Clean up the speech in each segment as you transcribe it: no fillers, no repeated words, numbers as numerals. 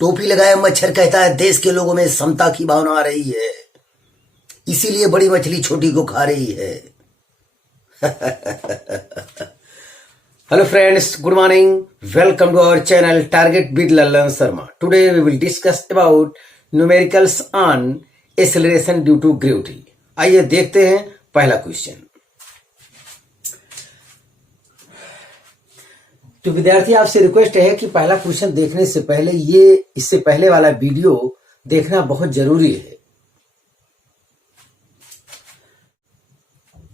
टोपी लगाया मच्छर कहता है देश के लोगों में समता की भावना आ रही है, इसीलिए बड़ी मछली छोटी को खा रही है। Hello friends, good morning, welcome to our channel target with Lalan Sharma. Today we will discuss about numericals on acceleration due to gravity. आइए देखते हैं पहला क्वेश्चन। तो विद्यार्थी, आपसे रिक्वेस्ट है कि पहला क्वेश्चन देखने से पहले इससे पहले वाला वीडियो देखना बहुत जरूरी है।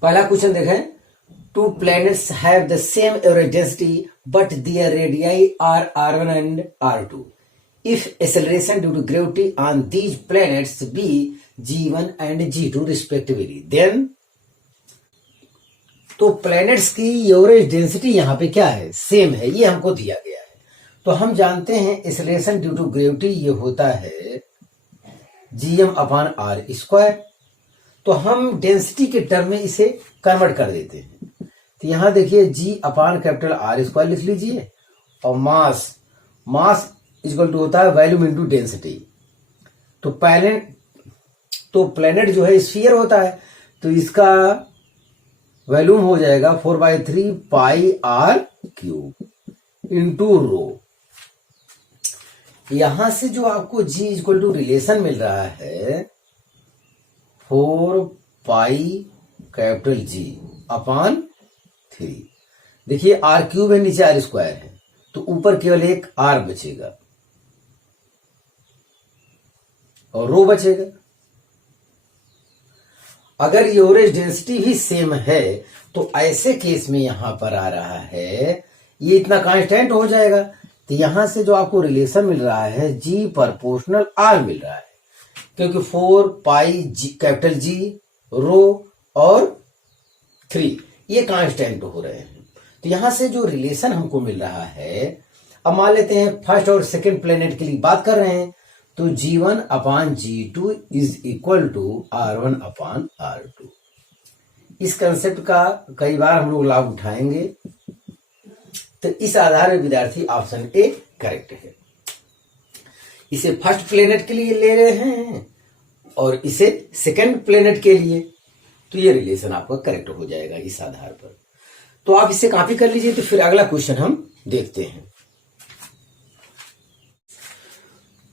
पहला क्वेश्चन देखें। Two planets have the same average density but their radii are r1 and r2 if acceleration due to gravity on these planets be g1 and g2 respectively, then तो प्लैनेट्स की average density यहां पे क्या है, same है, ये हमको दिया गया है। तो हम जानते हैं एक्सेलरेशन ड्यू टू ग्रेविटी ये होता है gm/r²। तो हम डेंसिटी के टर्म में इसे कन्वर्ट कर देते हैं। तो यहां देखिए g/R² लिख लीजिए और मास इक्वल टू होता है वॉल्यूम इनटू डेंसिटी। तो प्लैनेट जो है स्फीयर होता है, तो इसका वॉल्यूम हो जाएगा 4/3 πr³ इंटू रो। यहां से जो आपको g इक्वल टू रिलेशन मिल रहा है 4πG/3। देखिए r³ है, नीचे r² है, तो ऊपर केवल एक r बचेगा और रो बचेगा। अगर एवरेज डेंसिटी भी सेम है तो ऐसे केस में यहां पर आ रहा है ये इतना कांस्टेंट हो जाएगा। तो यहां से जो आपको रिलेशन मिल रहा है G प्रोपोर्शनल R मिल रहा है, क्योंकि 4πG रो और 3 ये कांस्टेंट हो रहे हैं। तो यहां से जो रिलेशन हमको मिल रहा है, अब मान लेते हैं फर्स्ट और सेकंड प्लेनेट के लिए बात कर रहे हैं, तो g1/g2 is equal to r1/r2। इस कंसेप्ट का कई बार हम लोग लाभ उठाएंगे। तो इस आधार में विद्यार्थी ऑप्शन ए करेक्ट है। इसे फर्स्ट प्लेनेट के लिए ले रहे हैं और इसे सेकंड प्लेनेट के लिए, तो ये रिलेशन आपका करेक्ट हो जाएगा इस आधार पर। तो आप इसे कॉपी कर लीजिए। तो फिर अगला क्वेश्चन हम देखते हैं।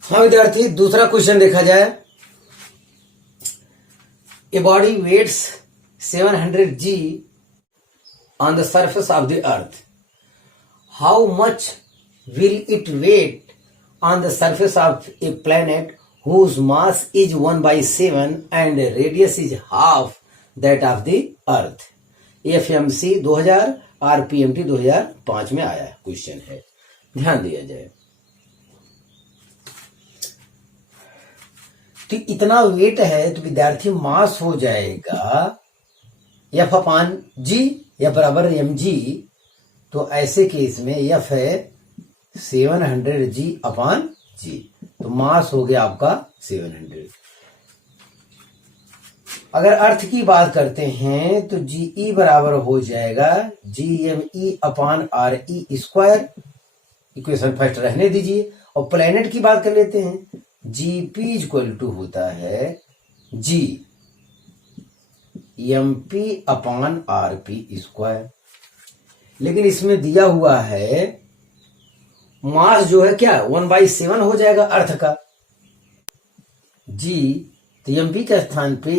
हाँ विद्यार्थी, दूसरा क्वेश्चन देखा जाए। A body weights 700 G on the surface of the earth, how much will it weight on the surface of a planet whose mass is 1/7 and radius is half that of the earth. FMC 2000 RPMT 2005 में आया question है, ध्यान दिया जाए। तो इतना wait है तो विद्यार्थी मास हो जाएगा F/G या बराबर mg। तो ऐसे केस में F है 700 G/G, तो मास हो गया आपका 700। अगर अर्थ की बात करते हैं तो GE बराबर हो जाएगा gme/re²। इक्वेशन फर्स्ट रहने दीजिए और प्लेनेट की बात कर लेते हैं। Gp इक्वल टू होता है gmp/rp²। लेकिन इसमें दिया हुआ है मास जो है क्या 1/7 हो जाएगा अर्थ का g, तो mp के स्थान पे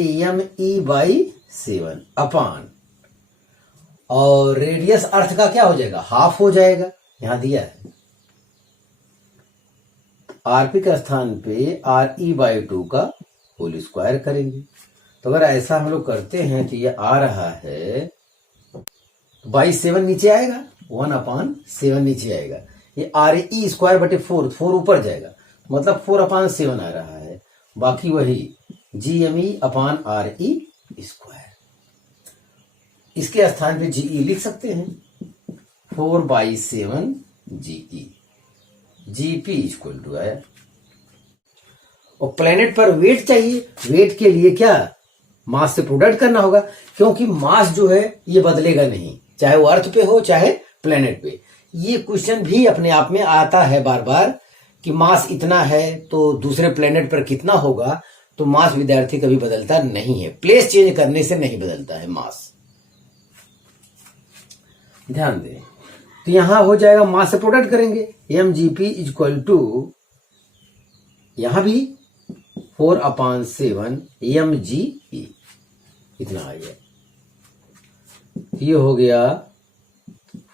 me/7 अपान, और रेडियस अर्थ का क्या हो जाएगा, हाफ हो जाएगा, यहां दिया है। rp के स्थान पे re/2 का होल स्क्वायर करेंगे। तो अगर ऐसा हम लोग करते हैं तो ये आ रहा है 7 नीचे आएगा, 1/7 नीचे आएगा, ये re²/4 4 ऊपर जाएगा, मतलब 4/7 आ रहा है, बाकी वही gme/re²। इसके स्थान पे GE लिख सकते हैं 4/7 GE। Gp इक्वल टू है, और प्लेनेट पर वेट चाहिए। वेट के लिए क्या मास से प्रोडक्ट करना होगा, क्योंकि मास जो है ये बदलेगा नहीं, चाहे वो अर्थ पे हो चाहे प्लेनेट पे। ये क्वेश्चन भी अपने आप में आता है बार बार कि मास इतना है तो दूसरे प्लेनेट पर कितना होगा, तो मास विद्यार्थी कभी बदलता नहीं है, प्लेस चेंज करने से नहीं बदलता है मास, ध्यान दें। तो यहां हो जाएगा मास से प्रोडक्ट करेंगे, mgp इक्वल टू यहां भी 4/7 mge, इतना आ गया। ये हो गया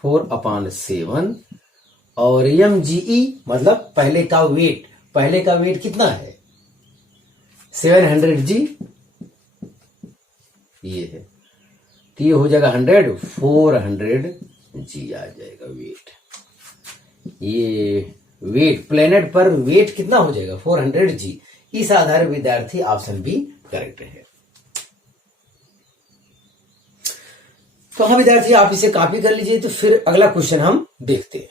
4/7 और mge मतलब पहले का वेट कितना है 700g, ये है, तो ये हो जाएगा 100, 400g आ जाएगा वेट। ये वेट प्लेनेट पर वेट कितना हो जाएगा 400g। इस आधार विद्यार्थी ऑप्शन बी करेक्ट है। तो हाँ विद्यार्थी आप इसे कॉपी कर लीजिए। तो फिर अगला क्वेश्चन हम देखते हैं।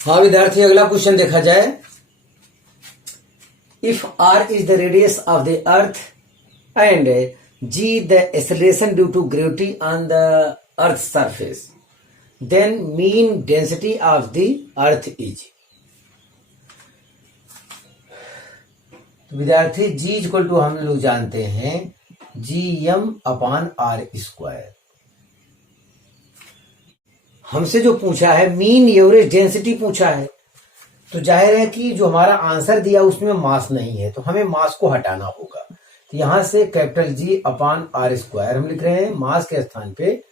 हाँ विद्यार्थी अगला क्वेश्चन देखा जाए। If r is the radius of the earth and g the acceleration due to gravity on the earth's surface, then mean density of the earth is। विद्यार्थी g इक्वल टू हम लोग जानते हैं gm/r²। हमसे जो पूछा है मीन एवरेज डेंसिटी पूछा है, तो जाहिर है कि जो हमारा आंसर दिया उसमें मास नहीं है, तो हमें मास को हटाना होगा। तो यहां से कैपिटल G/r² हम लिख रहे हैं, मास के स्थान पे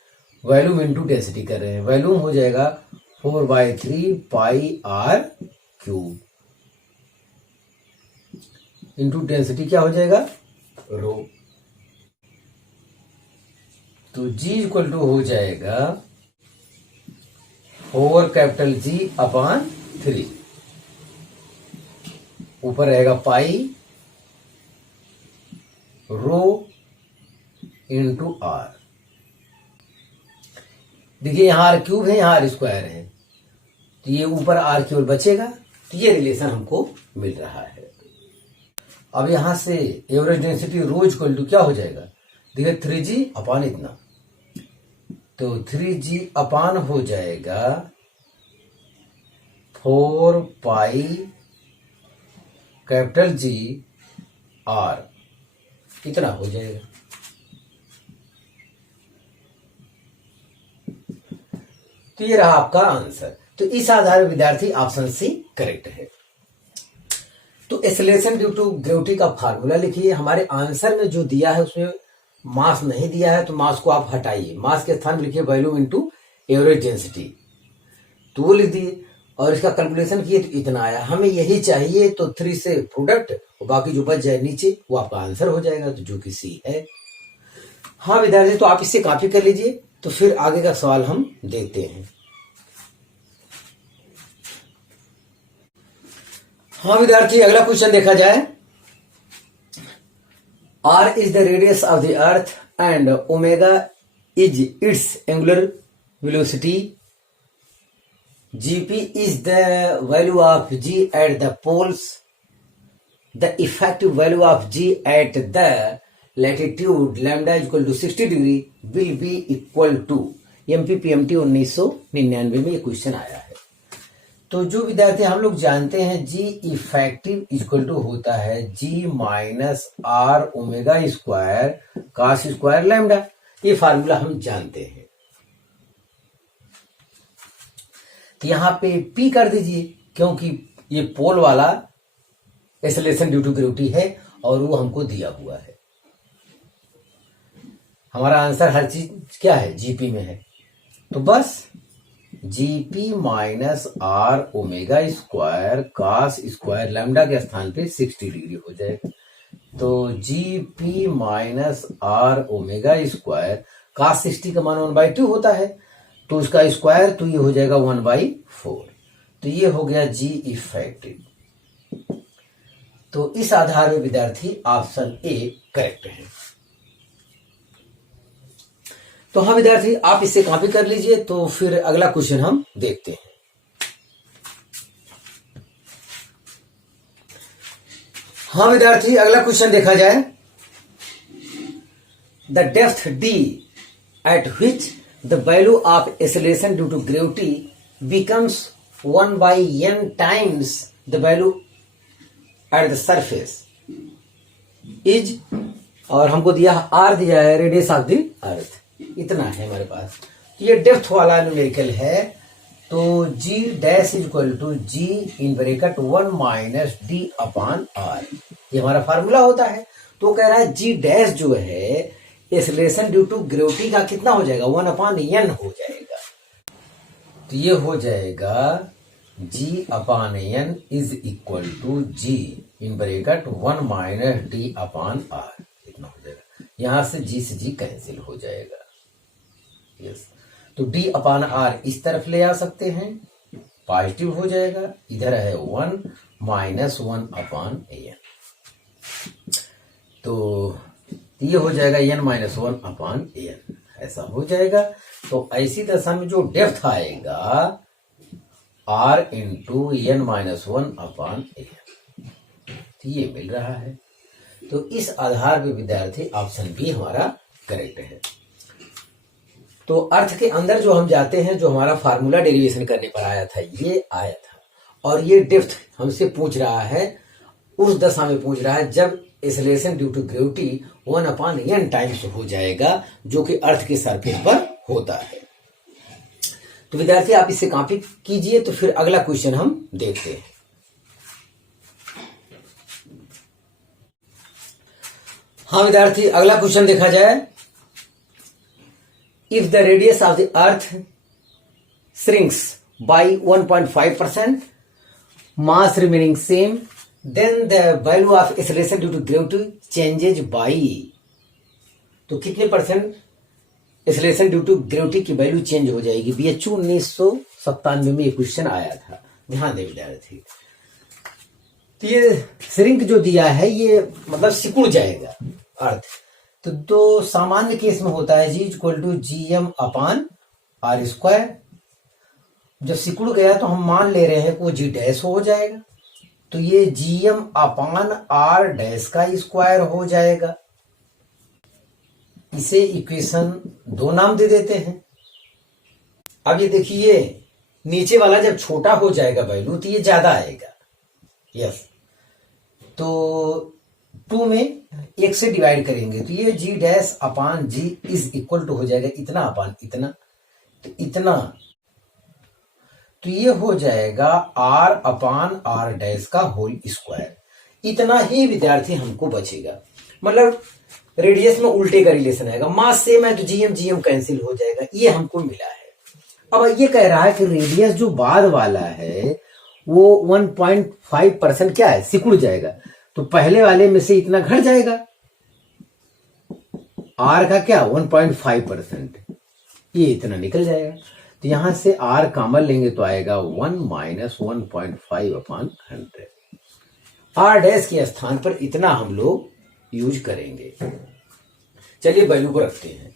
वॉल्यूम इंटू डेंसिटी कर रहे हैं। वॉल्यूम हो जाएगा 4/3πr³ इंटू डेंसिटी क्या हो जाएगा रो। तो G इक्वल टू हो जाएगा 4G/3, ऊपर रहेगा पाई रो इंटू आर। देखिए यहां r³ है, यहां r² है, तो ये ऊपर r केवल बचेगा। तो ये रिलेशन हमको मिल रहा है। अब यहां से average density rho equal to क्या हो जाएगा, देखिए 3g/ इतना, तो 3g/ हो जाएगा 4πG/r, इतना हो जाएगा। तो ये रहा आपका आंसर। तो इस आधार पर विद्यार्थी ऑप्शन सी करेक्ट है। तो एक्सेलरेशन ड्यू टू ग्रेविटी का फार्मूला लिखिए। हमारे आंसर में जो दिया है उसमें मास नहीं दिया है, तो मास को आप हटाइए, मास के स्थान में लिखिए वॉल्यूम इंटू एवरेज डेंसिटी, तो वो लिख दिए और इसका कैलकुलेशन किए तो इतना आया। हमें यही चाहिए, तो 3 से प्रोडक्ट और बाकी जो बच जाए नीचे वो आपका आंसर हो जाएगा, तो जो कि सी है। हाँ विद्यार्थी तो आप इससे कॉपी कर लीजिए। तो फिर आगे का सवाल हम देखते हैं। हाँ विद्यार्थी अगला क्वेश्चन देखा जाए। r is the radius of the earth and omega is its angular velocity, gp is the value of g at the poles, the effective value of g at the latitude lambda equal to 60 degree will be equal to। MPPMT 1999 में ये question आया है। तो जो विद्यार्थी हम लोग जानते हैं जी इफेक्टिव इक्वल टू होता है G minus R omega square cos square lambda, ये फार्मूला हम जानते हैं। तो यहां पे P कर दीजिए, क्योंकि ये पोल वाला एक्सेलरेशन ड्यू टू ग्रेविटी है और वो हमको दिया हुआ है। हमारा आंसर हर चीज क्या है जीपी में है, तो बस GP minus R omega square cos square lambda के स्थान पे 60 डिग्री हो जाएगा। तो GP minus R omega square cos 60 का मान 1/2 होता है, तो उसका स्क्वायर तो ये हो जाएगा 1/4। तो ये हो गया जी इफेक्टिव। तो इस आधार में विद्यार्थी ऑप्शन ए करेक्ट है। तो हाँ विद्यार्थी आप इसे कॉपी कर लीजिए। तो फिर अगला क्वेश्चन हम देखते हैं। हाँ विद्यार्थी अगला क्वेश्चन देखा जाए। The depth D at which the value of acceleration due to gravity becomes 1/n times the value at the surface is, और हमको दिया आर दिया है रेडियस ऑफ द अर्थ, इतना है हमारे पास। तो ये डेप्थ वाला न्यूमेरिकल है। तो जी dash is equal to g in bracket 1 minus d upon r, ये हमारा फार्मूला होता है। तो कह रहा है जी डैश जो है एक्सेलरेशन ड्यू टू ग्रेविटी का कितना हो जाएगा, 1/n हो जाएगा। तो ये हो जाएगा g upon n is equal to g in bracket 1 minus d upon r, इतना हो जाएगा। यहां से जी कैंसिल हो जाएगा। यस, तो डी अपॉन आर इस तरफ ले आ सकते हैं, पॉजिटिव हो जाएगा। इधर है 1 माइनस 1 अपॉन एन, तो ये हो जाएगा n माइनस 1 अपॉन एन, ऐसा हो जाएगा। तो ऐसी दशा में जो डेप्थ आएगा r into N minus 1 upon N, ये मिल रहा है। तो इस आधार पे विद्यार्थी ऑप्शन बी हमारा करेक्ट है। तो अर्थ के अंदर जो हम जाते हैं, जो हमारा फार्मूला डेरिवेशन करने पर आया था, ये आया था, और ये डेप्थ हमसे पूछ रहा है, उस दशा में पूछ रहा है जब acceleration due to gravity 1/n times हो जाएगा, जो कि अर्थ के सरफेस पर होता है। तो विद्यार्थी आप इसे कॉपी कीजिए। तो फिर अगला क्वेश्चन हम देखते हैं। हाँ विद्यार्थी, अगला क्वेश्चन देखा जाए। If the radius of the earth shrinks by 1.5%, mass remaining same, then the value of acceleration due to gravity changes by, तो कितने percent acceleration due to gravity की वैल्यू चेंज हो जाएगी। BHU 1997 में ये क्वेश्चन आया था, ध्यान दे विद्यार्थी। तो ये श्रिंक जो दिया है, ये मतलब सिकुड़ जाएगा अर्थ। तो सामान्य केस में होता है g equal to GM upon r square. जब सिकुड़ गया तो हम मान ले रहे हैं कि वो जी डैश हो जाएगा, तो ये GM अपॉन आर डैश का स्क्वायर हो जाएगा। इसे इक्वेशन 2 नाम दे देते हैं। अब ये देखिए, नीचे वाला जब छोटा हो जाएगा वैल्यू, तो ये ज्यादा आएगा। यस, तो 2 में 1 से डिवाइड करेंगे, तो ये g dash upon ji is equal to हो जाएगा इतना अपॉन इतना, तो इतना, तो ये हो जाएगा आर अपॉन आर डैश का होल स्क्वायर। इतना ही विद्यार्थी हमको बचेगा। मतलब रेडियस में उल्टे का रिलेशन आएगा, मास सेम है तो जीएम कैंसिल हो जाएगा, ये हमको मिला है। अब ये कह रहा है कि रेडियस जो बाद वाला है वो 1.5% क्या है, सिकुड़ जाएगा। तो पहले वाले में से इतना घट जाएगा, आर का क्या 1.5%, ये इतना निकल जाएगा। तो यहां से आर कॉमन लेंगे तो आएगा 1 माइनस 1.5 अपॉन 100। आर डैश के स्थान पर इतना हम लोग यूज करेंगे। चलिए वैल्यू को रखते हैं।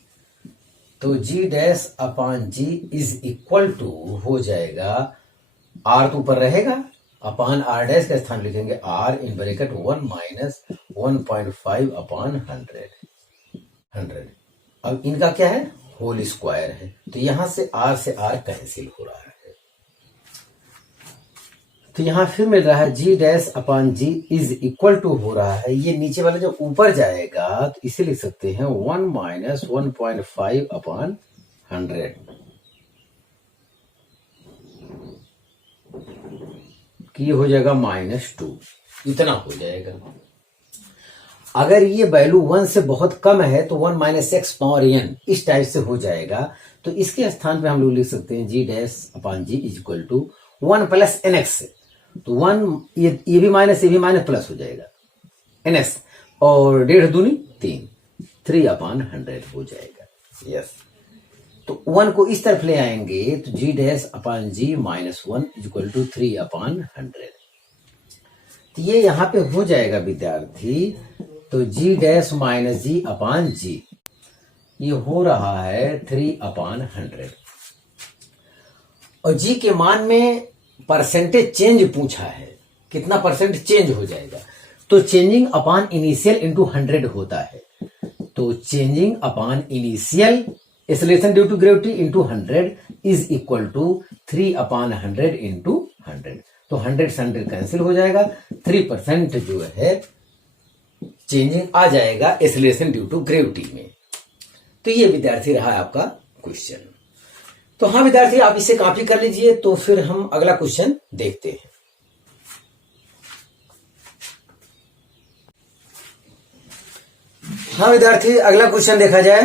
तो जी dash upon ji is equal to हो जाएगा, आर तो ऊपर रहेगा, अपॉन आर डैश का स्थान लिखेंगे R in bracket 1 minus 1.5 upon 100। अब इनका क्या है, होल स्क्वायर है, तो यहां से आर कैंसिल हो रहा है। तो यहां फिर मिल रहा है G dash upon ji is equal to हो रहा है, ये नीचे वाला जब ऊपर जाएगा तो इसे लिख सकते हैं 1 माइनस 1.5 अपॉन 100, कि ये हो जाएगा -2, इतना हो जाएगा। अगर ये वैल्यू 1 से बहुत कम है तो 1 माइनस x पावर n इस टाइप से हो जाएगा। तो इसके स्थान पे हम लोग लिख सकते हैं G dash upon ji is equal to 1 plus nx। तो 1 ये भी माइनस, ये भी माइनस, प्लस हो जाएगा ns, और 1.5 दूनी 3 अपॉन 100 हो जाएगा। यस, तो 1 को इस तरफ ले आएंगे तो जी dash upon G minus 1 is equal to 3 upon 100। तो ये यहां पे हो जाएगा विद्यार्थी। तो जी dash minus G upon G, ये हो रहा है 3 अपॉन 100, और जी के मान में परसेंटेज चेंज पूछा है, कितना परसेंट चेंज हो जाएगा। तो चेंजिंग अपॉन इनिशियल इंटू 100 होता है। तो changing upon initial acceleration due to gravity into 100 is equal to 3/100 into 100। तो 100 से 100 कैंसिल हो जाएगा, 3% जो है चेंजिंग आ जाएगा एक्सेलरेशन ड्यू टू ग्रेविटी में। तो ये विद्यार्थी रहा आपका क्वेश्चन। तो हाँ विद्यार्थी, आप इसे कॉपी कर लीजिए। तो फिर हम अगला क्वेश्चन देखते हैं। हाँ विद्यार्थी, अगला क्वेश्चन देखा जाए।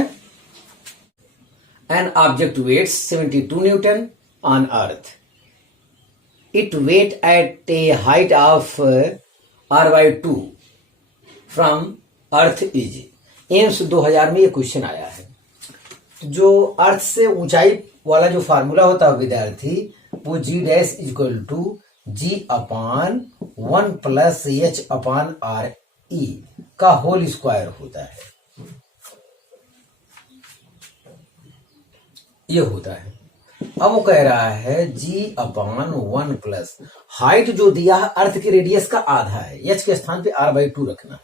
An object weights 72 newton on earth. It weight at a height of r/2 from earth is. AIIMS 2000 में ये क्वेश्चन आया है। जो अर्थ से ऊंचाई वाला जो फार्मूला होता है विद्यार्थी, वो G dash equal to G/1 plus H/RE का होल स्क्वायर होता है। ये होता है। अब वो कह रहा है G/1 प्लस हाइट जो दिया है अर्थ के रेडियस का आधा है, H के स्थान पे r/2 रखना है,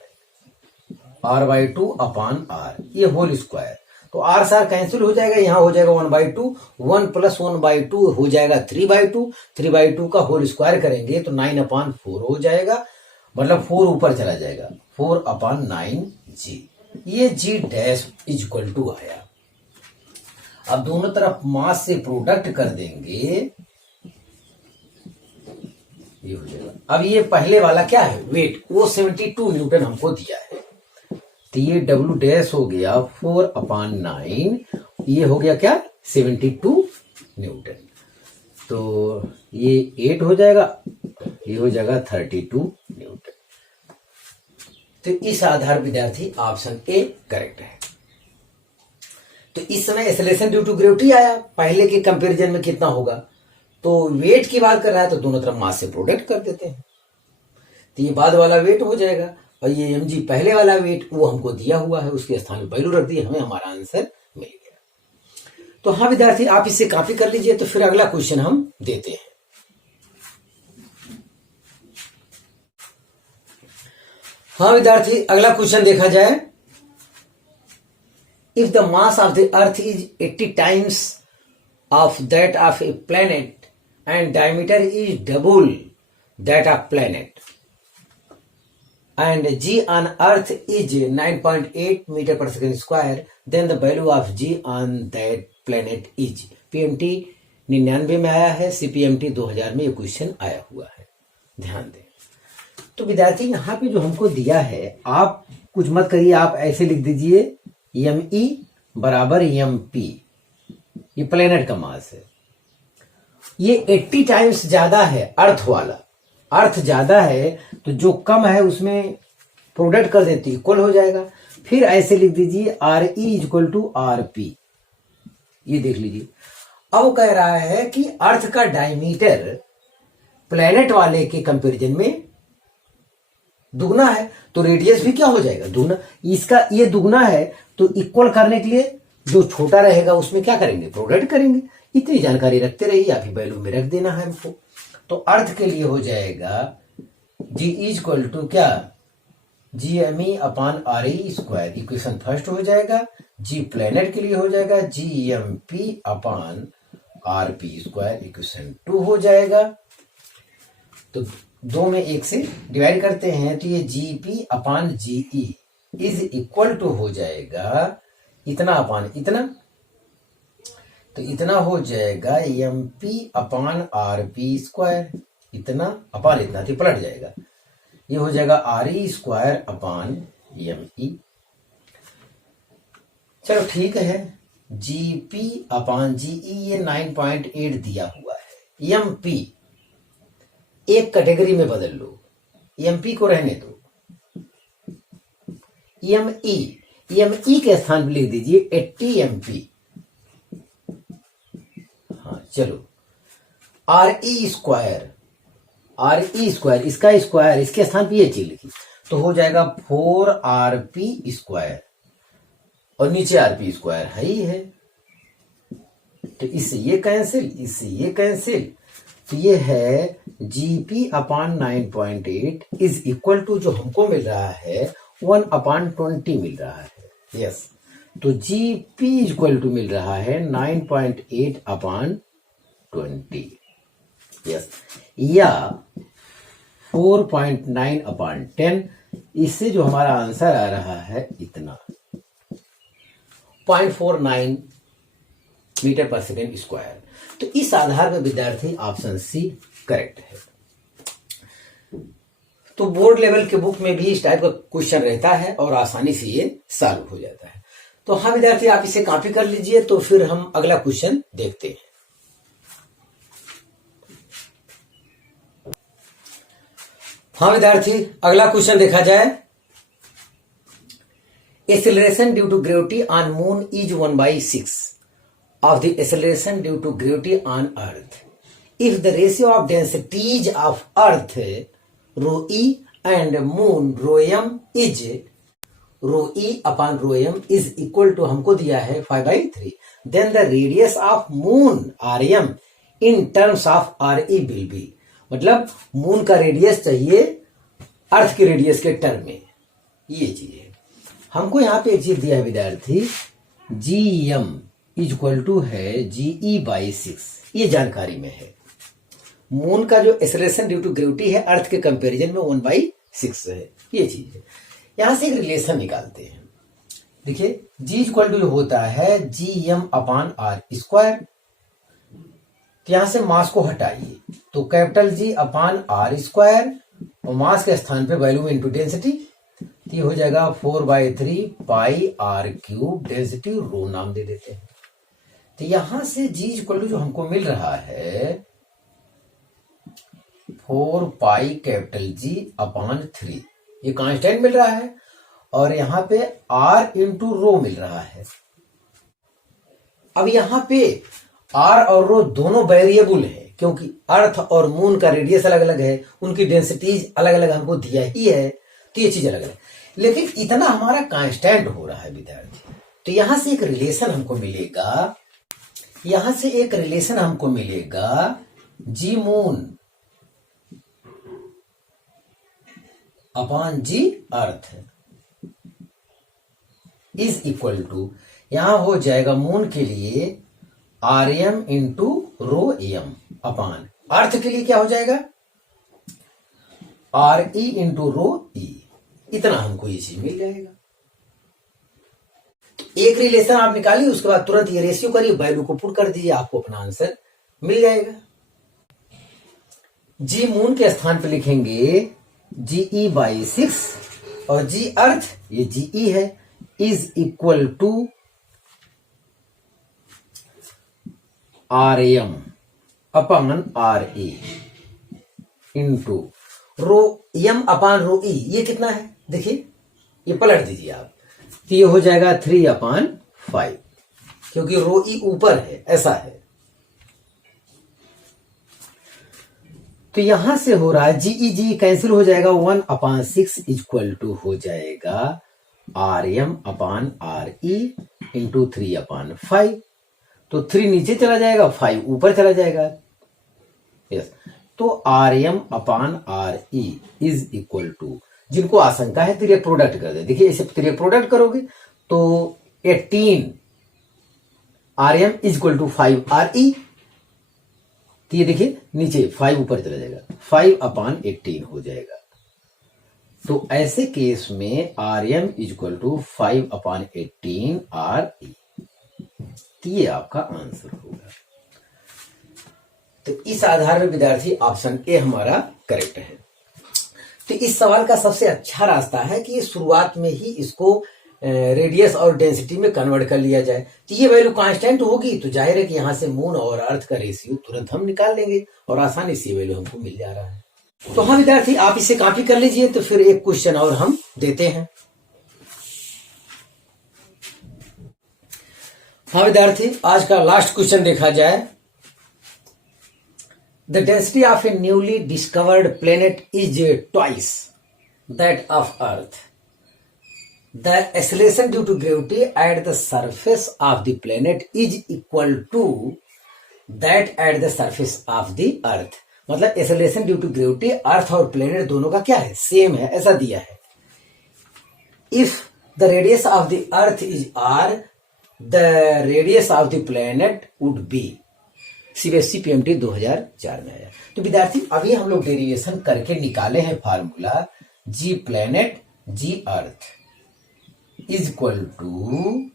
r/2/r, ये होल स्क्वायर। तो r सार कैंसिल हो जाएगा, यहां हो जाएगा 1/2, 1 प्लस 1/2 हो जाएगा 3/2, 3/2 का होल स्क्वायर करेंगे तो 9/4 हो जाएगा, मतलब 4 ऊपर चला जाएगा, 4/9G। ये G डैश इक्वल टू आया। अब दोनों तरफ मास से प्रोडक्ट कर देंगे, ये हो जाएगा। अब ये पहले वाला क्या है, वेट, वो 72 न्यूटन हमको दिया है। तो ये W डैश हो गया 4/9, ये हो गया क्या 72 न्यूटन। तो ये 8 हो जाएगा, ये हो जाएगा 32 न्यूटन। तो इस आधार विद्यार्थी ऑप्शन ए करेक्ट है। तो इस समय एक्सेलरेशन ड्यू टू ग्रेविटी आया, पहले के कंपैरिजन में कितना होगा। तो वेट की बात कर रहा है तो दोनों तरफ मास से प्रोडक्ट कर देते हैं, तो ये बाद वाला वेट हो जाएगा, और ये mg पहले वाला वेट वो हमको दिया हुआ है, उसके स्थान में वैल्यू रख दी, हमें हमारा आंसर मिल गया। तो हाँ विद्यार्थी, आप इसे कॉपी कर लीजिए। तो फिर अगला क्वेश्चन हम देते हैं। हाँ विद्यार्थी, अगला क्वेश्चन देखा जाए। If the mass of the earth is 80 times of that of a planet and diameter is double that of planet and G on Earth is 9.8 meter per second square, then the value of G on that planet is। PMT 99 में आया है, CPMT 2000 में ये question आया हुआ है, ध्यान दें। तो विद्यार्थी यहाँ पे जो हमको दिया है, आप कुछ मत करिए, आप ऐसे लिख दीजिए ME बराबर MP, ये प्लेनेट का मास है। ये 80 टाइम्स ज्यादा है अर्थ वाला, अर्थ ज्यादा है तो जो कम है उसमें प्रोडक्ट कर देते इक्वल हो जाएगा। फिर ऐसे लिख दीजिए RE इक्वल टू RP, ये देख लीजिए। अब वो कह रहा है कि अर्थ का डायमीटर प्लेनेट वाले के कंपैरिजन में दुगना है, तो रेडियस भी क्या हो जाएगा, दुगना। इसका ये दुगना है तो इक्वल करने के लिए जो छोटा रहेगा उसमें क्या करेंगे, प्रोडक्ट करेंगे। इतनी जानकारी रखते रहिए, या फिर वैल्यू में रख देना है हमको। तो अर्थ के लिए हो जाएगा G इक्वल टू क्या, GME/RE स्क्वायर, इक्वेशन फर्स्ट हो जाएगा। G प्लेनेट के लिए हो जाएगा GMP/RP स्क्वायर, इक्वेशन 2 हो जाएगा। तो 2 में 1 से डिवाइड करते हैं तो ये GP/GE इज इक्वल टू हो जाएगा इतना अपान इतना, तो इतना हो जाएगा MP/RP स्क्वायर, इतना अपान इतना, तो पलट जाएगा, ये हो जाएगा RE स्क्वायर अपान ME। चलो ठीक है, GP/GE ये 9.8 दिया हुआ है। MP एक कैटेगरी में बदल लो, MP को रहने दो। ME के स्थान पर लिख दीजिए 80 MP। चलो RE स्क्वायर, इसका स्क्वायर, इसके स्थान पे ये चीज लिखी, तो हो जाएगा 4RP स्क्वायर, और नीचे RP स्क्वायर है ही है, तो इससे ये कैंसिल, इससे ये कैंसिल, तो ये है GP/9.8 इज इक्वल टू जो हमको मिल रहा है 1/20 मिल रहा है। यस, तो जी पी इक्वल टू मिल रहा है 9.8/20, यस, या 4.9/10। इससे जो हमारा आंसर आ रहा है इतना 0.49 मीटर पर सेकेंड स्क्वायर। तो इस आधार पर विद्यार्थी ऑप्शन सी करेक्ट है। तो बोर्ड लेवल के बुक में भी इस टाइप का क्वेश्चन रहता है और आसानी से ये सॉल्व हो जाता है। तो हाँ विद्यार्थी, आप इसे कॉपी कर लीजिए। तो फिर हम अगला क्वेश्चन देखते हैं। हाँ विद्यार्थी, अगला क्वेश्चन देखा जाए। Acceleration due to gravity on moon is 1/6 of the acceleration due to gravity on earth. If the ratio of densities of earth rho e and moon rho m is rho e upon rho m is equal to, हमको दिया है 5/3, then the radius of moon rm in terms of re will be, मतलब moon का radius चाहिए अर्थ के radius के term में। ये चीज है। हमको यहाँ पे एक चीज दिया है विद्यार्थी, जी एम इक्वल टू है GE/6, ये जानकारी में है। मून का जो एक्सेलरेशन ड्यू टू ग्रेविटी है अर्थ के कंपैरिजन में 1/6 है, ये चीज है। यहां से एक रिलेशन निकालते हैं। देखिए, G इक्वल टू होता है GM/R²। यहां से मास को हटाइए तो कैपिटल G/R² और मास के स्थान पे वैल्यू इंटू डेंसिटी, ये हो जाएगा 4/3πr³ डेंसिटी रो नाम दे देते हैं। तो यहां से G इक्वल टू जो हमको मिल रहा है 4πG/3, ये कांस्टेंट मिल रहा है, और यहां पे R इंटू रो मिल रहा है। अब यहां पे R और रो दोनों वेरिएबल है, क्योंकि अर्थ और मून का रेडियस अलग अलग है, उनकी डेंसिटीज अलग अलग हमको दिया ही है, तो ये चीज अलग अलग। लेकिन इतना हमारा कांस्टेंट हो रहा है विद्यार्थी। तो यहां से एक रिलेशन हमको मिलेगा, G moon upon G earth is equal to, यहां हो जाएगा मून के लिए Rm into rho M upon earth के लिए क्या हो जाएगा Re इंटू रो ई। इतना हमको ये चीज मिल जाएगा। एक रिलेशन आप निकालिए, उसके बाद तुरंत ये रेशियो करिए, वैल्यू को पुट कर दीजिए, आपको अपना आंसर मिल जाएगा। जी मून के स्थान पर लिखेंगे GE/6 और जी अर्थ, ये GE है, is equal to Rm upon Re into rho M upon rho E. ये कितना है देखिए, ये पलट दीजिए आप, तो ये हो जाएगा 3/5, क्योंकि रो ई ऊपर है, ऐसा है। तो यहां से हो रहा है GE कैंसिल हो जाएगा, 1/6 इक्वल टू हो जाएगा Rm अपॉन Re इंटू 3/5। तो 3 नीचे चला जाएगा, 5 ऊपर चला जाएगा, यस। तो Rm upon Re is equal to, जिनको आशंका है तिरक प्रोडक्ट कर दे। देखिए, इसे तिरक प्रोडक्ट करोगे तो 18 Rm is equal to 5 Re, तो ये देखिए नीचे 5 ऊपर चला जाएगा, 5/18 हो जाएगा। तो ऐसे केस में Rm is equal to 5/18 Re, तो ये आपका आंसर होगा। तो इस आधार में विद्यार्थी ऑप्शन ए हमारा करेक्ट है। तो इस सवाल का सबसे अच्छा रास्ता है कि शुरुआत में ही इसको रेडियस और डेंसिटी में कन्वर्ट कर लिया जाए। तो ये वैल्यू कांस्टेंट होगी, तो जाहिर है कि यहां से मून और अर्थ का रेशियो तुरंत हम निकाल लेंगे और आसानी से वैल्यू हमको मिल जा रहा है। तो हाँ विद्यार्थी, आप इसे कॉपी कर लीजिए। तो फिर एक क्वेश्चन और हम देते हैं। हाँ विद्यार्थी, आज का लास्ट क्वेश्चन देखा जाए। The density of a newly discovered planet is twice that of Earth. The acceleration due to gravity at the surface of the planet is equal to that at the surface of the Earth. मतलब acceleration due to gravity अर्थ और planet दोनों का क्या है, same है, ऐसा दिया है। If the radius of the earth is R, the radius of the planet would be. CBSE PMT 2004 में आया। तो विद्यार्थी अभी हम लोग डेरिवेशन करके निकाले हैं formula, G planet G earth is equal to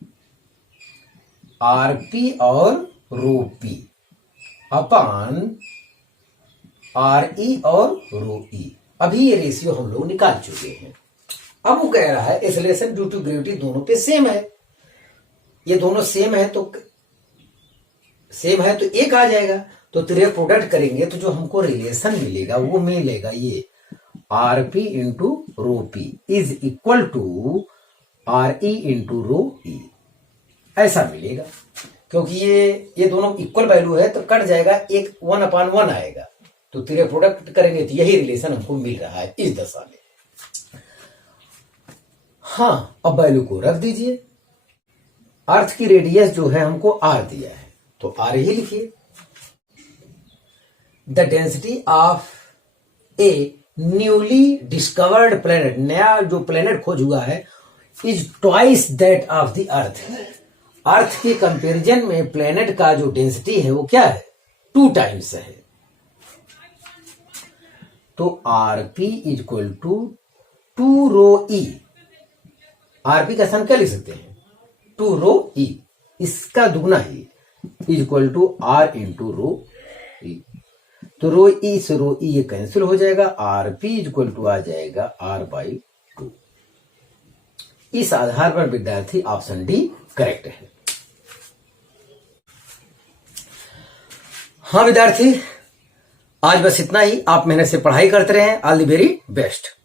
RP और rho P upon R E और रो ई। अभी ये रेशियो हम लोग निकाल चुके हैं। अब वो कह रहा है एक्सेलरेशन ड्यू टू ग्रेविटी दोनों पे सेम है, ये दोनों सेम है तो एक आ जाएगा। तो तेरे प्रोडक्ट करेंगे तो जो हमको रिलेशन मिलेगा वो मिलेगा ये R P into rho P is equal to R E into rho E, ऐसा मिलेगा। क्योंकि ये दोनों इक्वल वैल्यू है तो कट जाएगा, एक 1/1 आएगा। तो तेरे प्रोडक्ट करेंगे तो यही रिलेशन हमको मिल रहा है इस दशा में। हाँ, अब वैल्यू को रख दीजिए। अर्थ की रेडियस जो है हमको आर दिया है तो आर ही लिखिए। The density of a newly discovered planet, नया जो प्लेनेट खोज हुआ है, is twice that of the earth. Earth के कंपैरिजन में प्लेनेट का जो डेंसिटी है वो क्या है, 2 टाइम्स है। तो R P is equal to 2 rho E. RP का स्थान क्या लिख सकते हैं, 2 रो ई, इसका दुगना ही is equal to R into rho E. तो रो ई से रो ई ये कैंसिल हो जाएगा, R P is equal to आ जाएगा R/2। इस आधार पर विद्यार्थी ऑप्शन डी करेक्ट है। हाँ विद्यार्थी, आज बस इतना ही। आप मेहनत से पढ़ाई करते रहें। All the very best.